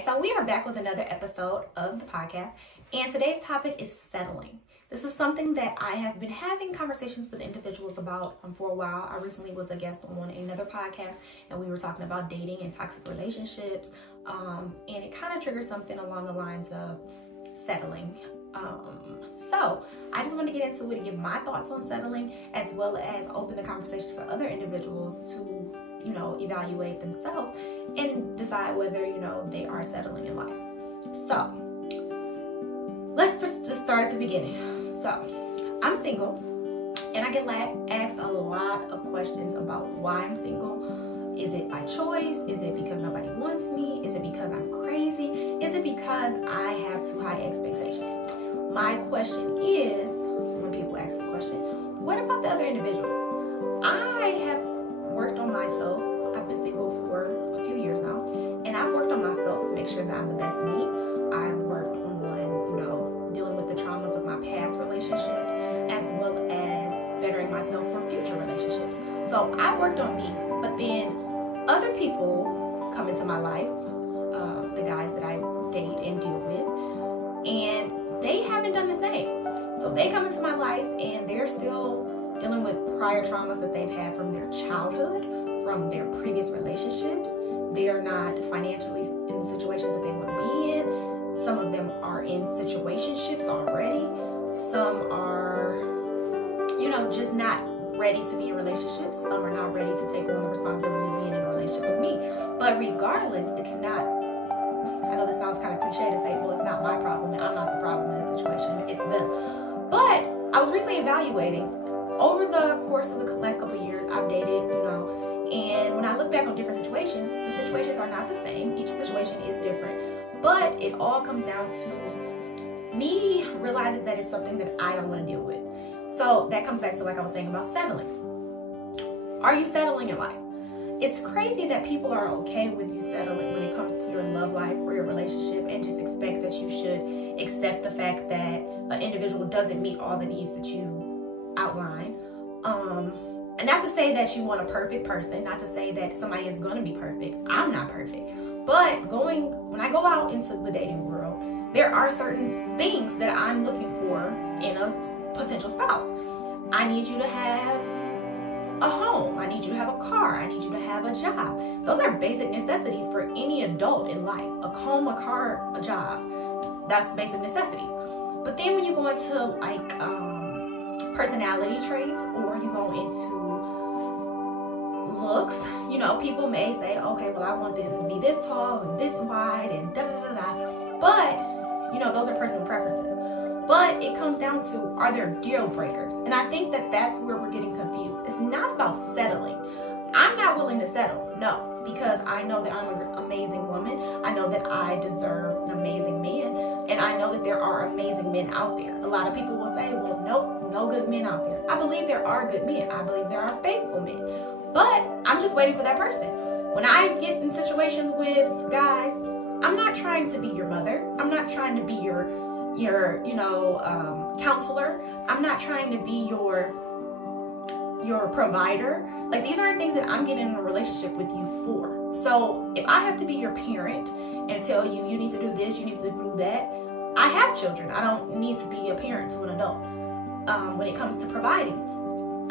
Okay, so we are back with another episode of the podcast, and today's topic is settling. This is something that I have been having conversations with individuals about for a while. I recently was a guest on another podcast, and we were talking about dating and toxic relationships, and it kind of triggered something along the lines of settling. So I just want to get into it and give my thoughts on settling, as well as open the conversation for other individuals to, evaluate themselves and decide whether, they are settling in life. So let's just start at the beginning. So I'm single, and I get asked a lot of questions about why I'm single. Is it by choice? Is it because nobody wants me? Is it because I'm crazy? Is it because I have too high expectations? My question is, when people ask this question, what about the other individuals? I have worked on myself. I've been single for a few years now, and I've worked on myself to make sure that I'm the best me. I've worked on, dealing with the traumas of my past relationships, as well as bettering myself for future relationships. So I've worked on me, but then other people come into my life, the guys that I date and deal with, and they haven't done the same. So they come into my life and they're still dealing with prior traumas that they've had from their childhood, from their previous relationships. They are not financially in situations that they want to be in. Some of them are in situationships already. Some are, just not ready to be in relationships. Some are not ready to take on the responsibility of being in a relationship with me. But regardless, it's not, I know this sounds kind of cliche to say, well, it's not my problem and I'm not the problem in this situation, it's them. But I was recently evaluating over the course of the last couple of years. I've dated, and when I look back on different situations, the situations are not the same. Each situation is different, but it all comes down to me realizing that it's something that I don't want to deal with. So that comes back to, like I was saying, about settling. Are you settling in life? It's crazy that people are okay with you settling when it comes to your love life or your relationship, and just expect that you should accept the fact that an individual doesn't meet all the needs that you outline. And not to say that you want a perfect person, not to say that somebody is going to be perfect. I'm not perfect. But when I go out into the dating world, there are certain things that I'm looking for in a potential spouse. I need you to have a home. I need you to have a car. I need you to have a job. Those are basic necessities for any adult in life. A home, a car, a job. That's basic necessities. But then when you go into personality traits, or you go into looks, people may say, okay, well, I want them to be this tall and this wide and da da da da. But, those are personal preferences. But it comes down to, are there deal breakers? And I think that that's where we're getting confused. It's not about settling. I'm not willing to settle, no, because I know that I'm an amazing woman. I know that I deserve an amazing man, and I know that there are amazing men out there. A lot of people will say, well, nope, no good men out there. I believe there are good men. I believe there are faithful men, but I'm just waiting for that person. When I get in situations with guys, I'm not trying to be your mother. I'm not trying to be your counselor. I'm not trying to be your provider. Like, these aren't things that I'm getting in a relationship with you for. So if I have to be your parent and tell you, you need to do this, you need to do that, I have children. I don't need to be a parent to an adult. When it comes to providing,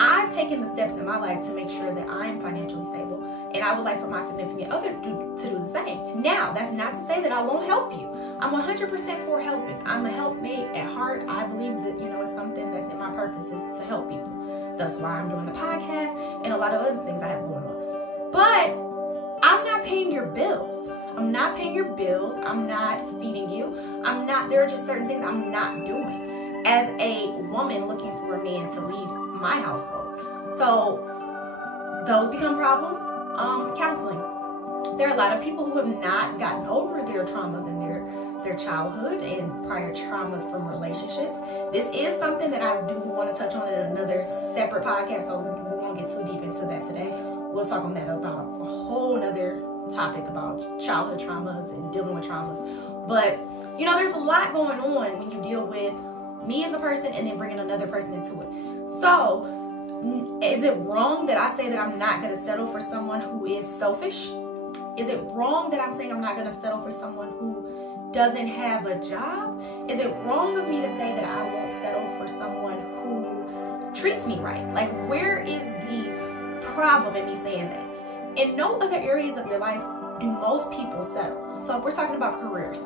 I've taken the steps in my life to make sure that I'm financially stable, and I would like for my significant other to do the same. Now, that's not to say that I won't help you. I'm 100% for helping. I'm a helpmate at heart. I believe that, it's something that's in my purpose is to help people. That's why I'm doing the podcast and a lot of other things I have going on. But I'm not paying your bills. I'm not paying your bills. I'm not feeding you. There are just certain things I'm not doing as a woman looking for a man to lead my household. So those become problems. Counseling. There are a lot of people who have not gotten over their traumas in their childhood and prior traumas from relationships. This is something that I do want to touch on in another separate podcast, so we won't get too deep into that today. We'll talk on that about a whole nother topic about childhood traumas and dealing with traumas. But, there's a lot going on when you deal with me as a person and then bringing another person into it. So, is it wrong that I say that I'm not going to settle for someone who is selfish? Is it wrong that I'm saying I'm not going to settle for someone who doesn't have a job? Is it wrong of me to say that I won't settle for someone who treats me right? Like, where is the problem in me saying that? In no other areas of your life do most people settle. So if we're talking about careers,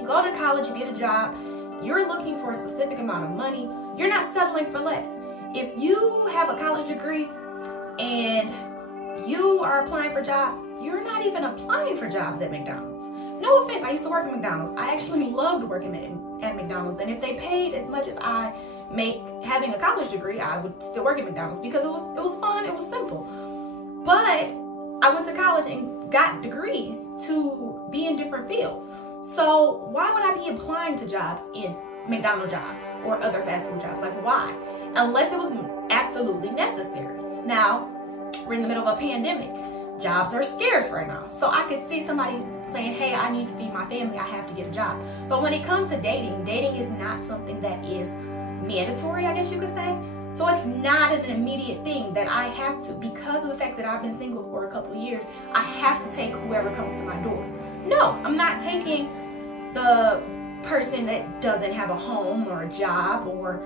you go to college, you get a job, you're looking for a specific amount of money, you're not settling for less. If you have a college degree and you are applying for jobs, you're not even applying for jobs at McDonald's. No offense, I used to work at McDonald's. I actually loved working at McDonald's, and if they paid as much as I make having a college degree, I would still work at McDonald's because it was fun, it was simple. But I went to college and got degrees to be in different fields. So why would I be applying to jobs in McDonald's jobs or other fast food jobs? Like, why? Unless it was absolutely necessary. Now, we're in the middle of a pandemic. Jobs are scarce right now. So I could see somebody saying, hey, I need to feed my family, I have to get a job. But when it comes to dating is not something that is mandatory, I guess you could say. So it's not an immediate thing that I have to, because of the fact that I've been single for a couple of years, I have to take whoever comes to my door. No, I'm not taking the person that doesn't have a home or a job or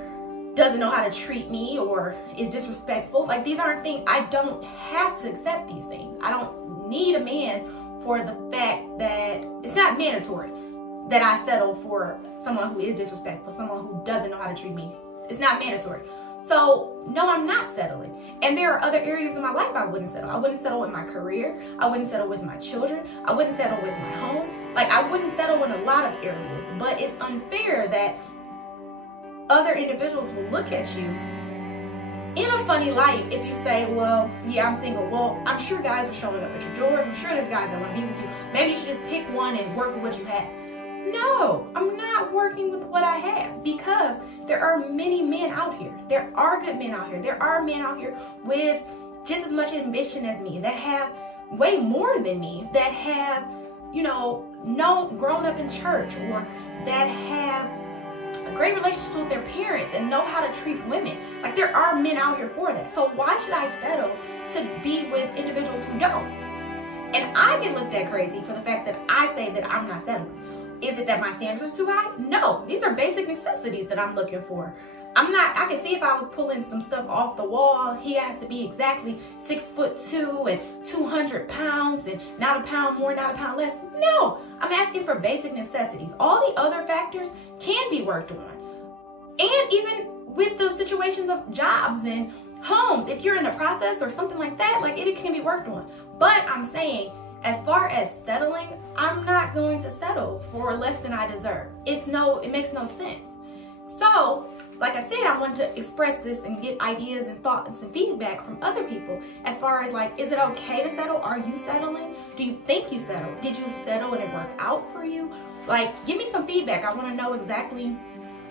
doesn't know how to treat me or is disrespectful. Like, these aren't things, I don't have to accept these things. I don't need a man for the fact that it's not mandatory that I settle for someone who is disrespectful, someone who doesn't know how to treat me. It's not mandatory. So no, I'm not settling. And there are other areas in my life I wouldn't settle. I wouldn't settle with my career. I wouldn't settle with my children. I wouldn't settle with my home. Like, I wouldn't settle in a lot of areas, but it's unfair that other individuals will look at you in a funny light if you say, well, yeah, I'm single. Well, I'm sure guys are showing up at your doors. I'm sure there's guys that want to be with you. Maybe you should just pick one and work with what you have. No, I'm not working with what I have, because there are many men out here. There are good men out here. There are men out here with just as much ambition as me, that have way more than me, that have, you know, grown up in church, or that have a great relationship with their parents and know how to treat women. Like, there are men out here for that. So why should I settle to be with individuals who don't? And I get looked at crazy for the fact that I say that I'm not settling. Is it that my standards are too high? No, these are basic necessities that I'm looking for. I can see if I was pulling some stuff off the wall, he has to be exactly 6'2" and 200 pounds and not a pound more, not a pound less. No, I'm asking for basic necessities. All the other factors can be worked on. And even with the situations of jobs and homes, if you're in a process or something like that, like, it can be worked on. But I'm saying, as far as settling, I'm not going to settle for less than I deserve. It makes no sense. So, like I said, I wanted to express this and get ideas and thoughts and feedback from other people as far as, like, is it okay to settle? Are you settling? Do you think you settled? Did you settle and it worked out for you? Like, give me some feedback. I want to know exactly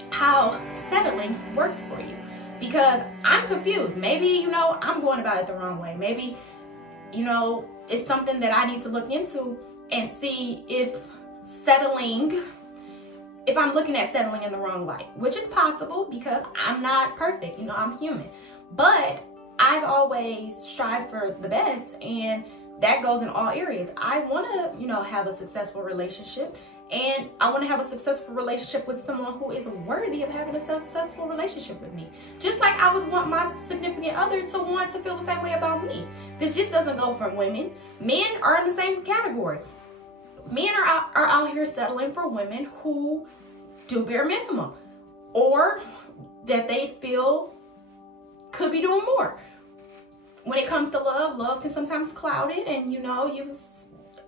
how settling works for you, because I'm confused. Maybe, I'm going about it the wrong way. Maybe, it's something that I need to look into and see if I'm looking at settling in the wrong light, which is possible because I'm not perfect, I'm human. But I've always strived for the best, and that goes in all areas. I want to, have a successful relationship, and I want to have a successful relationship with someone who is worthy of having a successful relationship with me. Just like I would want my significant other to want to feel the same way about me. This just doesn't go for women. Men are in the same category. Men are out here settling for women who do bare minimum, or that they feel could be doing more. When it comes to love can sometimes cloud it, and you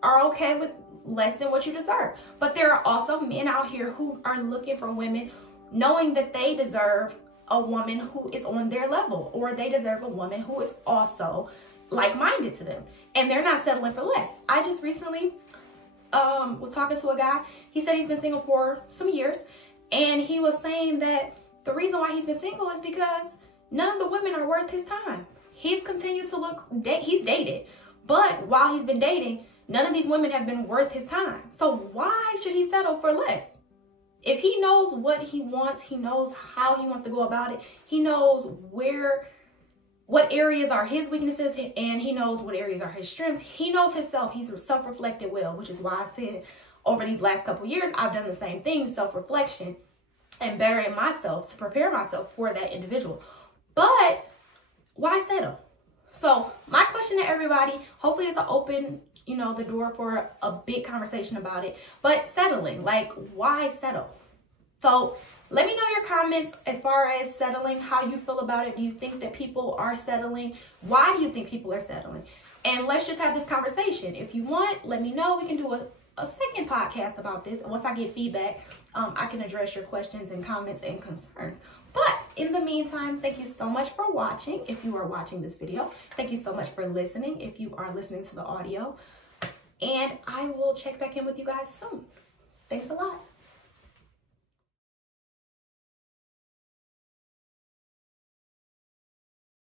are okay with less than what you deserve. But there are also men out here who are looking for women knowing that they deserve a woman who is on their level, or they deserve a woman who is also like-minded to them, and they're not settling for less. I just recently was talking to a guy. He said he's been single for some years, and he was saying that the reason why he's been single is because none of the women are worth his time. He's continued to he's dated, but while he's been dating, none of these women have been worth his time. So why should he settle for less? If he knows what he wants, he knows how he wants to go about it, he knows where what areas are his weaknesses, and he knows what areas are his strengths. He knows himself. He's self-reflected well, which is why I said over these last couple years, I've done the same thing, self-reflection, and bettering myself to prepare myself for that individual. But why settle? So my question to everybody, hopefully it's an open, the door for a big conversation about it. But settling, like, why settle? So let me know your comments as far as settling, how you feel about it. Do you think that people are settling? Why do you think people are settling? And let's just have this conversation. If you want, let me know. We can do a second podcast about this. And once I get feedback, I can address your questions and comments and concerns. But in the meantime, thank you so much for watching. If you are watching this video, thank you so much for listening. If you are listening to the audio, and I will check back in with you guys soon. Thanks a lot.